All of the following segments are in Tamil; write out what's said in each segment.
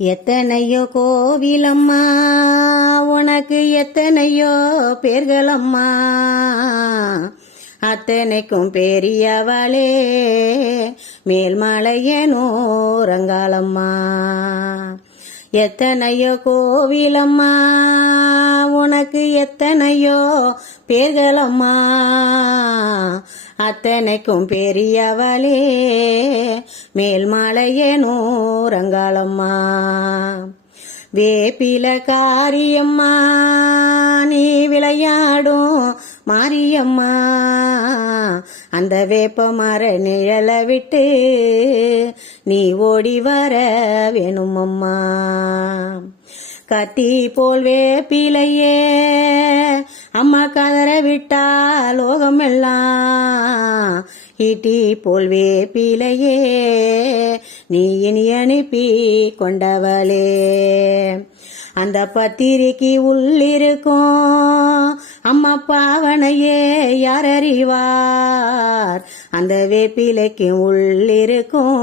எத்தனையோ கோவிலம்மா உனக்கு எத்தனையோ பேர்களம்மா அத்தனைக்கும் பெரியவளே மேல்மலையனோ ரங்காளம்மா. எத்தனையோ கோவிலம்மா உனக்கு எத்தனையோ பேர்களம்மா அத்தனைக்கும் பெரியவளே மேல்மலையனோ ரங்காளம்மா. வேப்பில காரியம்மா நீ விளையாடும் மாரியம்மா அந்த வேப்ப மர நிழல விட்டு நீ ஓடி வர வேணுமம்மா. கத்தி போல் வேப்பிலையே அம்மா கதற விட்டா லோகமெல்லாம் ஈட்டி போல் வேப்பிலையே நீ இனி அனுப்பி கொண்டவளே. அந்த பத்திரிக்கை உள்ளிருக்கும் அம்மா பாவனையே யார் அறிவார், அந்த வேப்பிலைக்கு உள்ளிருக்கும்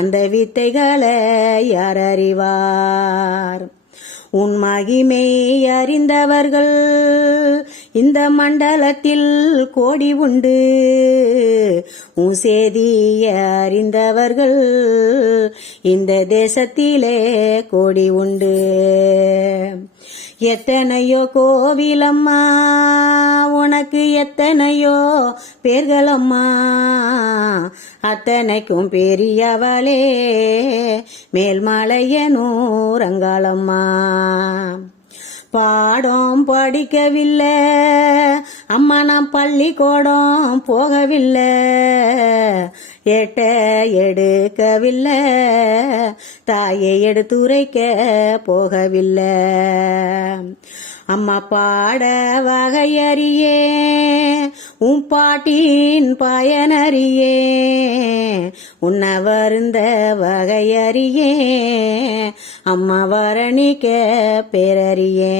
அந்த வித்தைகளை யார் அறிவார். உன் மகிமை அறிந்தவர்கள் இந்த மண்டலத்தில் கோடி உண்டு, உன் சேதிய அறிந்தவர்கள் இந்த தேசத்திலே கோடி உண்டு. எத்தனையோ கோவிலம்மா உனக்கு எத்தனையோ பேர்களம்மா அத்தனைக்கும் பெரியவளே மேல்மலையனோ ரங்காளம்மா. பாடம் படிக்கவில்லை அம்மா நான் பள்ளிக்கூடம் போகவில்லை, எட்ட எடுக்கவில்லை தாயை எடுத்துரைக்க போகவில்லை. அம்மா பாட வகையறியே உன் பாட்டின் பயனறியே உன்ன வருந்த வகையறியே அம்மா வரணிக்க பேரறியே.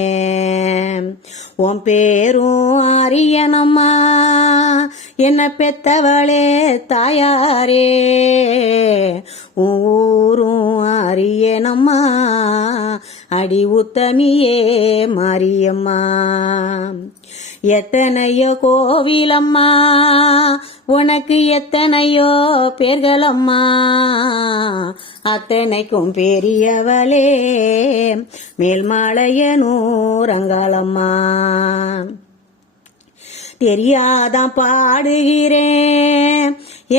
உன் பேரும் அரியனம்மா என்ன பெத்தவளே தாயாரே, உன் ஊரும் அரியனம்மா அடி உத்தமியே மாரியம்மா. எத்தனையோ கோவிலம்மா உனக்கு எத்தனையோ பேர்களம்மா அத்தனைக்கும் பெரியவளே மேல்மலையனோ ரங்காளம்மா. தெரியாதான் பாடுகிறேன்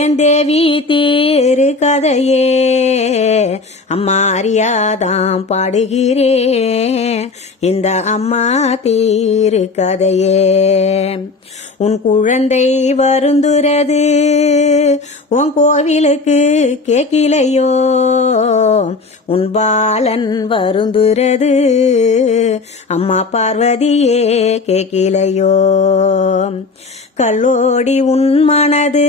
என் தேவி தீரு கதையே அம்மா, அறியாதான் பாடுகிறேன் இந்த அம்மா தீரு கதையே. உன் குழந்தை வருந்துறது உன் கோவிலுக்கு கேட்கலையோ, உன் பாலன் வருந்துறது அம்மா பார்வதியே கேட்கலையோ. கல்லோடி உன் மனது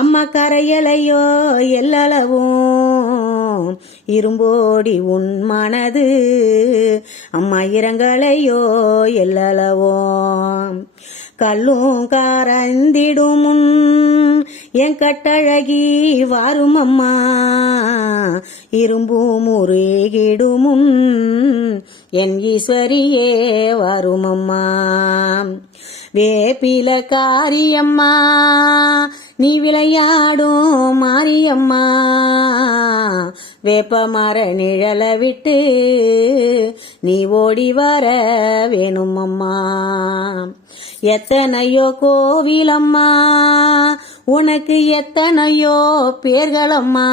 அம்மா கரையலையோ எல்லளவும், இரும்போடி உன் மனது அம்மா இறங்கலையோ எல்லளவோ. கல்லும் காரந்திடும் முன் என் கட்டழகி வாருமம்மா, இரும்பு முருகிடுமுன் என் ஈஸ்வரியே வாருமம்மா. வேப்பில காரியம்மா நீ விளையாடும் மாரியம்மா வேப்ப மர நிழல விட்டு நீ ஓடி வர வேணுமம்மா. எத்தனையோ கோவிலம்மா உனக்கு எத்தனையோ பேர்களம்மா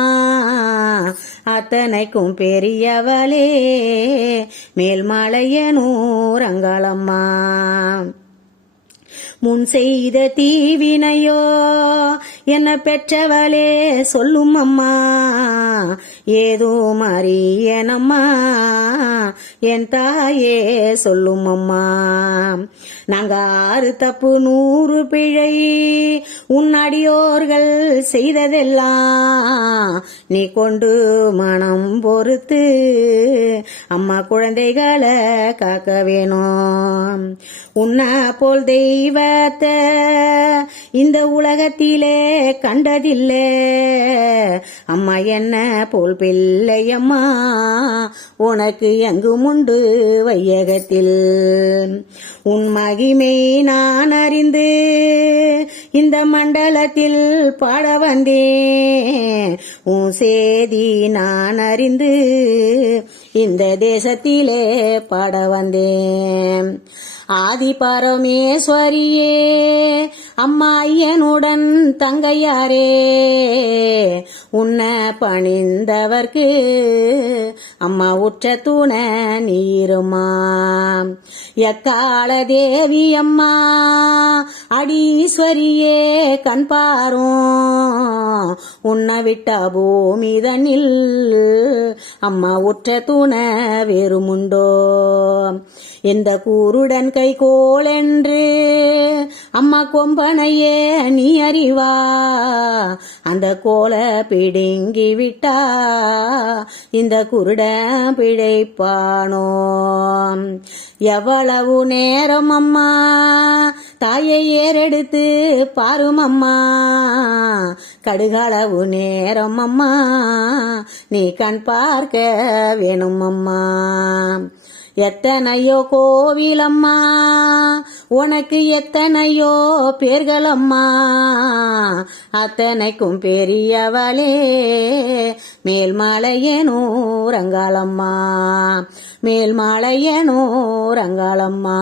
அத்தனைக்கும் பெரியவளே மேல்மலையனோ ரங்காளம்மா. முன் செய்த தீவினையோ என்ன பெற்றவளே சொல்லும் அம்மா, ஏதோ மரியனம்மா என் தாயே சொல்லும் அம்மா. நாங்க 6 தப்பு 100 பிழை உன் அடியோர்கள் செய்ததெல்லாம் நீ கொண்டு மனம் பொறுத்து அம்மா குழந்தைகளை காக்க வேணும். உன்னை போல் தெய்வத்தை இந்த உலகத்திலே கண்டதில்லை அம்மா, என்ன போல் போல் பிள்ளையம்மா உனக்கு எங்கும் உண்டு வையகத்தில். உன் மகிமை நான் அறிந்து இந்த மண்டலத்தில் பாட வந்தேன். உன் சேதி நான் அறிந்து இந்த தேசத்திலே பாட வந்தேன். ஆதி பரமேஸ்வரியே அம்மா ஐயனுடன் தங்கையாரே உன்னை பணிந்தவர்க்கு அம்மா உற்ற துணை நீருமா. எக்கால தேவி அம்மா அடீஸ்வரியே கண் பாரும் உன்னை விட்ட பூமிதனில் அம்மா உற்ற துணை வேறுமுண்டோ. இந்த கூருடன் கைகோள் என்று அம்மா கொம்பனையே நீ அறிவா அந்த கோல பிடுங்கி விட்டா இந்த குருடன் பிழைப்பானோ. எவ்வளவு நேரம் அம்மா தாயை ஏறெடுத்து பாரும் அம்மா கடுகளவு நேரம் அம்மா நீ கண் பார்க்க வேணும் அம்மா. எத்தனையோ கோவிலம்மா உனக்கு எத்தனையோ பேர்களம்மா அத்தனைக்கும் பெரியவளே மேல்மலையனூர் அங்காளம்மா மேல்மலையனூர் அங்காளம்மா.